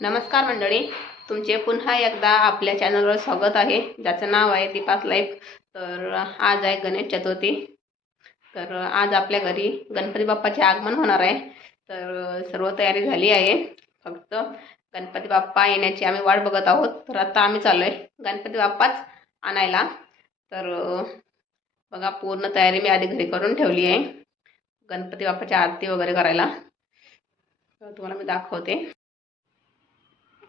नमस्कार मंडळी तुमचे पुन्हा एकदा आपल्या चॅनलवर स्वागत आहे. ज्याचं नाव आहे दीपास लाईफ तर आज आहे गणेश चतुर्थी. तर आज आपल्या घरी गणपती बाप्पाचे आगमन होणार आहे. तर सर्व तयारी झाली आहे. फक्त गणपती बाप्पा येण्याची आम्ही वाट बघत आहोत. तर आता आम्ही चाललो आहे गणपती बाप्पाच आणायला. तर बघा पूर्ण तयारी मी आधी घरी करून ठेवली आहे. गणपती बाप्पाची आरती वगैरे करायला. तर तुम्हाला मी दाखवते.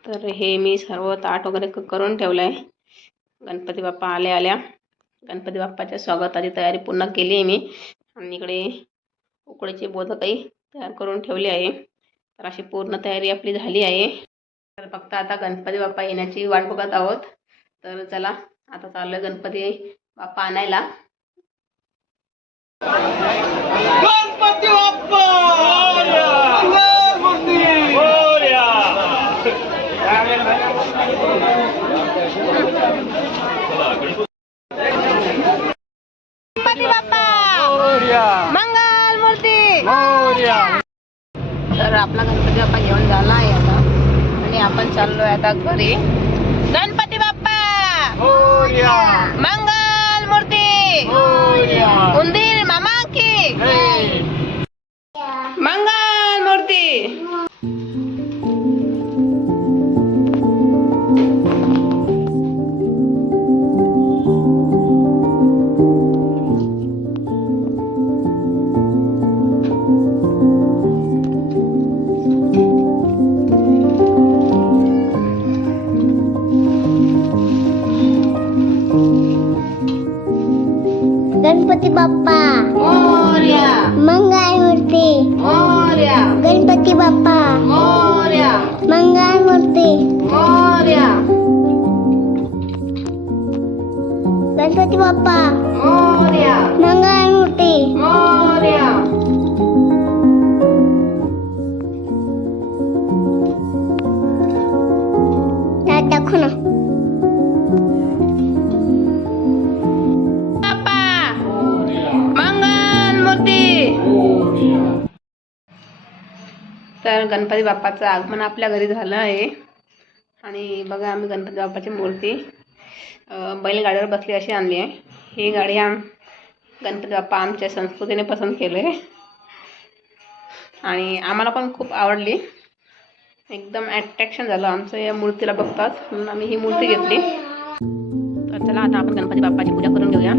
तर हे मी सर्व ताट वगैरे क- करून ठेवलं आहे गणपती बाप्पा आल्या आल्या. गणपती बाप्पाच्या स्वागताची तयारी पूर्ण केली आहे मी. आणि इकडे उकडीचे काही तयार करून ठेवले आहे. तर अशी पूर्ण तयारी आपली झाली आहे. तर फक्त आता गणपती बाप्पा येण्याची वाट बघत आहोत. तर चला आता चाललो आहे गणपती बाप्पा आणायला. गणपती बाप्पा मंगलमूर्ती गणपती बाप्पा मोरया मंगल मूर्ती मोरया तर आपला गणपती बाप्पा घेऊन झाला आहे आता. आणि आपण चाललोय आता घरी. गणपती बाप्पा! मंगल मूर्ती! उंदीर मामा की! गणपती बाप्पा. मोर्या. दाखव ना. बाप्पा. मंगल मूर्ती. तर गणपती बाप्पाचं आगमन आपल्या घरी झालं आहे. आणि बघा आम्ही गणपती बाप्पाची मूर्ती. बैलगाड्यावर बैलगाडीवर बसली अशी आणली आहे. ही गाडी आम गणपती बाप्पा आमच्या संस्कृतीने पसंत केलं आहे. आणि आम्हाला पण खूप आवडली. एकदम अट्रॅक्शन झालं आमचं या मूर्तीला बघताच. म्हणून आम्ही ही मूर्ती घेतली. तर चला आता आपण गणपती बाप्पाची पूजा करून घेऊया.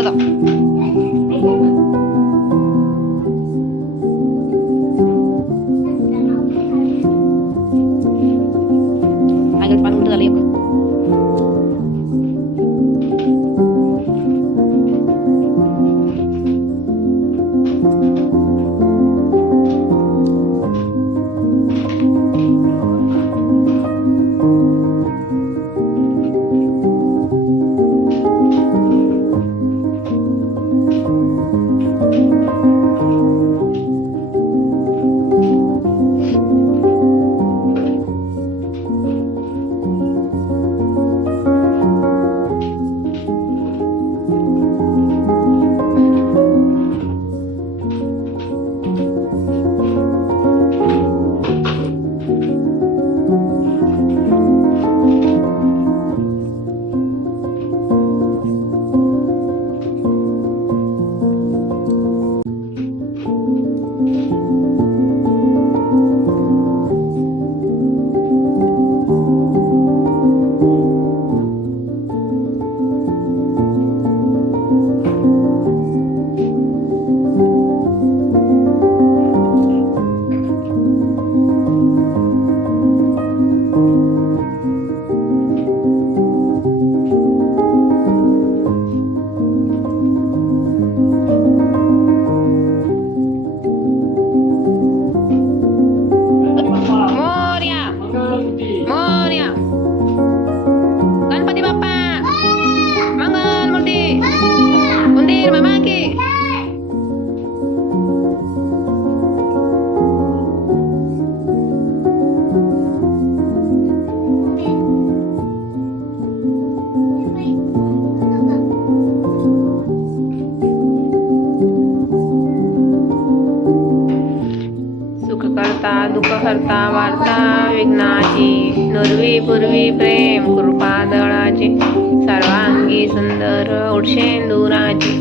不知道 कृपकर्ता वार्ता विघ्नाची नुरवी पूर्वी प्रेम कृपादळाची सर्वांगी सुंदर उडशेंदुराची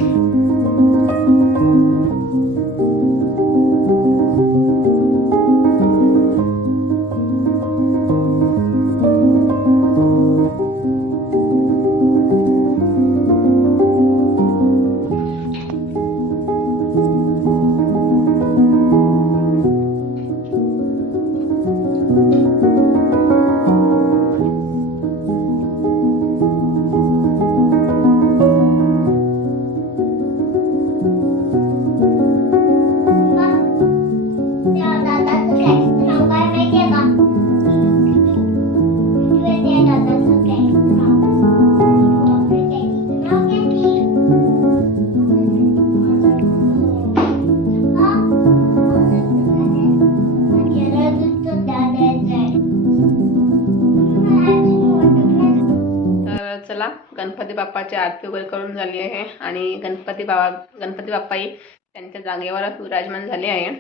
बघा गणपती बाप्पाची आरती वगैरे करून झाली आहे आणि गणपती बाबा गणपती बाप्पाही त्यांच्या जागेवर विराजमान झाले आहे.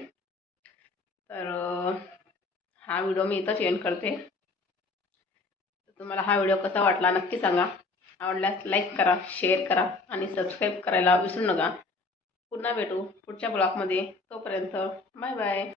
तर हा व्हिडिओ मी इथंच एंड करते. तुम्हाला हा व्हिडिओ कसा वाटला नक्की सांगा. आवडल्यास लाईक करा शेअर करा आणि सबस्क्राईब करायला विसरू नका. पुन्हा भेटू पुढच्या ब्लॉगमध्ये तोपर्यंत बाय बाय